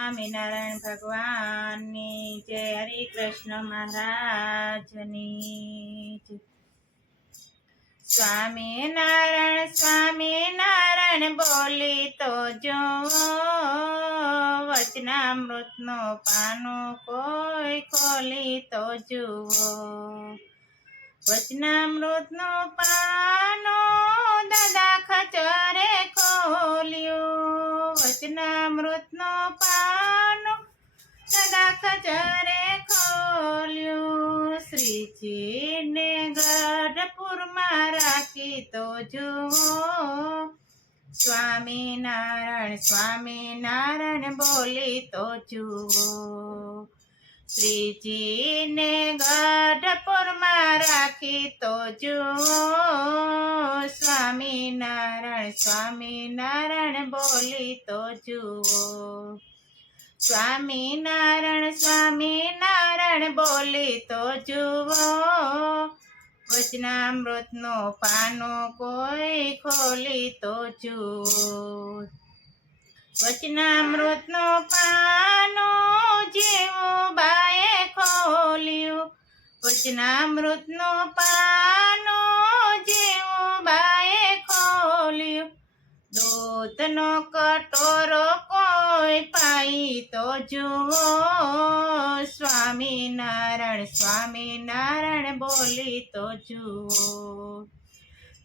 સ્વામિનારાયણ ભગવાનની જય. હરે કૃષ્ણ મહારાજની જય. સ્વામિનારાયણ સ્વામિનારાયણ બોલી તો જો, વચનામૃતનો પાનું કોઈ ખોલી તો જુઓ. વચનામૃતનો પાનો દાદા ખચરે ખોલ્યું. વચનામૃતનો પાનો દાદા ખચરે ખોલ્યું. શ્રીજીને ગઢપુરમાં રાખી તો જુઓ. સ્વામિનારાયણ સ્વામિનારાયણ બોલી તો જુઓ. શ્રીજીને ગઢપુરમાં રાખી તો જુઓ. સ્વામિનારાયણ સ્વામિનારાયણ બોલી તો જુઓ. સ્વામિનારાયણ સ્વામિનારાયણ બોલી તો જુઓ. વચનામૃતનો પાનો કોઈ ખોલી તો જુઓ. વચનામૃતનો પાનો જીવુબાએ ખોલ્યું. વચનામૃતનો પાનો જીવુબાએ ખોલ્યું. દૂધનો કટોરો કોઈ પાઈ તો જુઓ. સ્વામિનારાયણ સ્વામિનારાયણ બોલી તો જુઓ.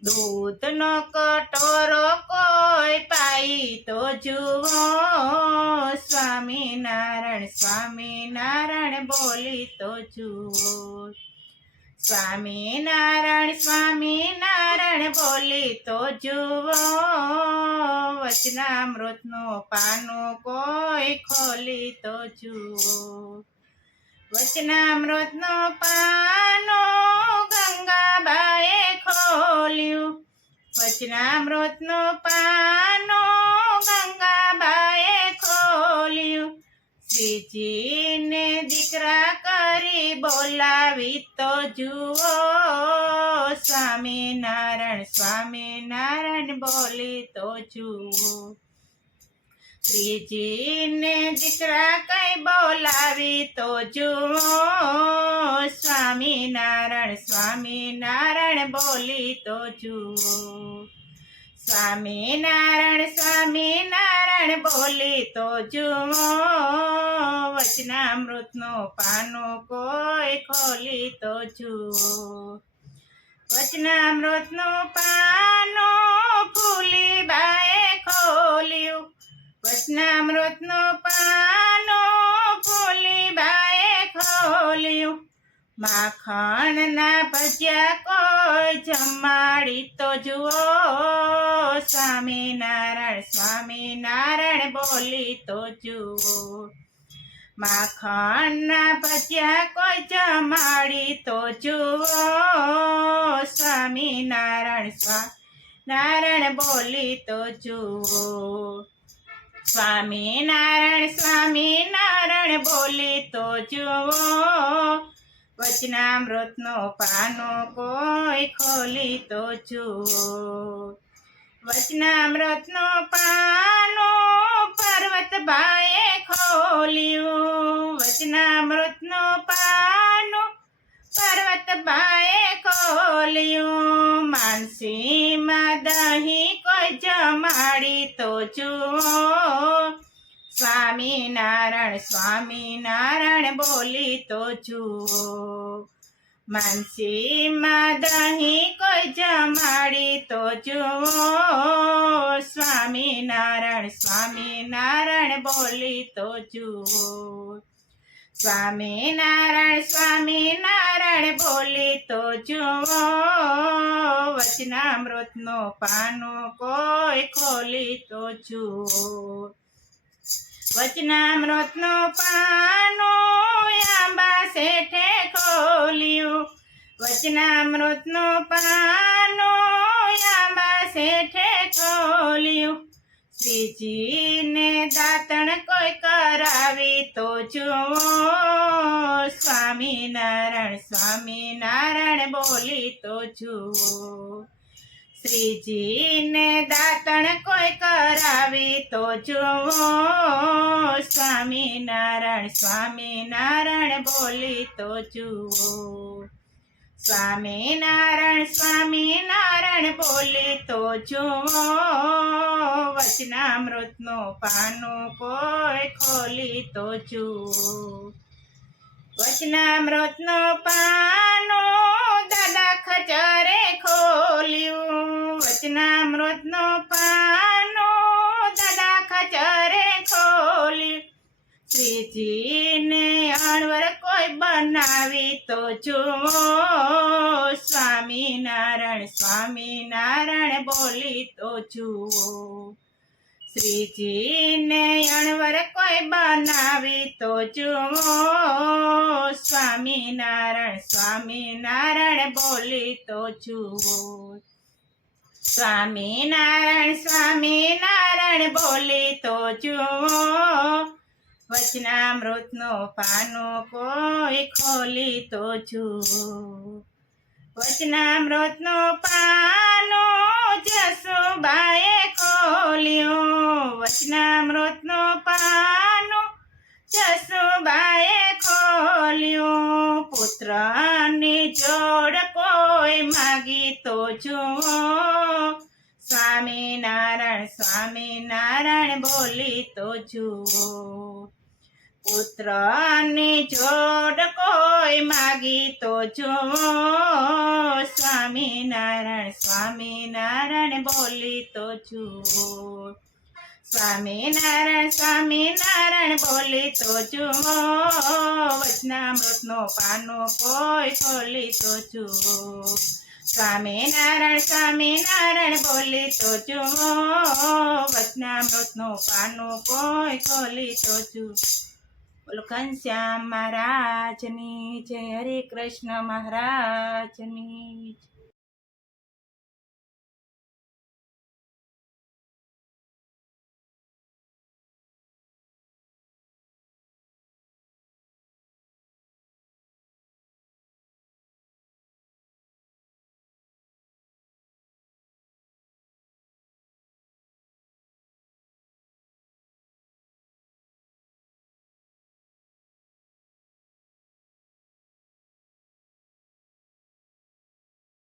દૂધનો કટોરો કોઈ પાઈ તો જુઓ. સ્વામિનારાયણ સ્વામિનારાયણ બોલી તો જુઓ. સ્વામિનારાયણ સ્વામિનારાયણ બોલી તો જુઓ. વચનામૃતનો પાનું કોઈ ખોલી તો જુઓ. વચનામૃતનો પાનો ગંગાબાએ ખોલ્યું. વચનામૃતનો પાનો ગંગાબાએ ખોલ્યું. શ્રીજીને દીકરા કરી બોલાવી તો જુઓ. સ્વામિનારાયણ સ્વામિનારાયણ બોલી તો જુઓ. શ્રીજીને દીકરા કઈ બોલાવી તો જુઓ. સ્વામિનારાયણ સ્વામિનારાયણ બોલી તો જુઓ. સ્વામિનારાયણ સ્વામિનારાયણ બોલી તો જુઓ. વચનામૃતનો પાનો કોઈ ખોલી તો જુઓ. વચનામૃતનો પાનો ફૂલીબાએ ખોલ્યું. વચનામૃતનો પાનો ફૂલીબાએ ખોલ્યું. માખણના ભજીયા કોઈ જમાડી તો જુઓ. સ્વામિનારાયણ સ્વામિનારાયણ બોલી તો જુઓ. માખણના ભજીયા કોઈ જમાડી તો જુઓ. સ્વામિનારાયણ સ્વામિનારાયણ બોલી તો જુઓ. સ્વામિનારાયણ સ્વામિનારાયણ બોલી તો જુઓ. વચનામૃતનો પાનો કોઈ ખોલી તો જુઓ. વચનામૃતનો પાનો પર્વતબાએ ખોલ્યું. વચનામૃતનો પાનો પર્વતબાએ ખોલ્યું. માનસીમાં દહીં કોઈ જમાડી તો જુઓ. સ્વામિનારાયણ સ્વામિનારાયણ બોલી તો જુઓ. માનસીમાં દહીં કોઈ જમાડી તો જુઓ. સ્વામિનારાયણ સ્વામિનારાયણ બોલી તો જુઓ. સ્વામિનારાયણ સ્વામિનારાયણ બોલી તો જુઓ. વચનામૃતનો પાનો કોઈ ખોલી તો જુઓ. વચનામૃતનો પાનો આંબા શેઠે ખોલ્યું. વચનામૃતનો પાનો આંબા શેઠે ખોલ્યું. શ્રીજીને દાતણ કોઈ કરાવી તો જુઓ. સ્વામિનારાયણ સ્વામિનારાયણ બોલી તો જુઓ. શ્રીજીને દાતણ કોઈ કરાવી તો જુઓ સ્વામિનારાયણ સ્વામિનારાયણ બોલી તો જુઓ સ્વામિનારાયણ સ્વામિનારાયણ બોલી તો જુઓ વચનામૃતનું પાનું કોઈ ખોલી તો જુઓ વચનામૃતનું પાનું દાદા ખચરે ખોલ્યું વચનામૃતનું પાનું દાદા ખચરે ખોલ્યું શ્રીજીને અણવર કોઈ બનાવી તો જુઓ સ્વામિનારાયણ સ્વામિનારાયણ બોલી તો જુઓ શ્રીજીને અણવર કોઈ બનાવી તો જુઓ સ્વામિનારાયણ સ્વામિનારાયણ બોલી તો જુઓ સ્વામિનારાયણ સ્વામિનારાયણ બોલી તો જુઓ વચનામૃતનું પાનું કોઈ ખોલી તો જુઓ વચનામૃતનું પાનું જસુબાએ ખોલ્યું વચનામૃતનું પાનું જસુબાએ ખોલ્યું પુત્રની જોડ કોઈ માગી તો જુઓ સ્વામિનારાયણ સ્વામિનારાયણ બોલી તો જુઓ પુત્રની જોડ કોઈ માગી તો જુઓ સ્વામિનારાયણ સ્વામિનારાયણ બોલી તો જુઓ સ્વામિનારાયણ સ્વામિનારાયણ બોલી તો જુઓ વચનામૃતનું પાનું કોઈ ખોલી તો જુઓ સ્વામિનારાયણ સ્વામિનારાયણ બોલી તો જુઓ વચનામૃતનું પાનું કોઈ ખોલી તો જુઓ બોલો ઘનશ્યામ મહારાજની જય હરે કૃષ્ણ મહારાજની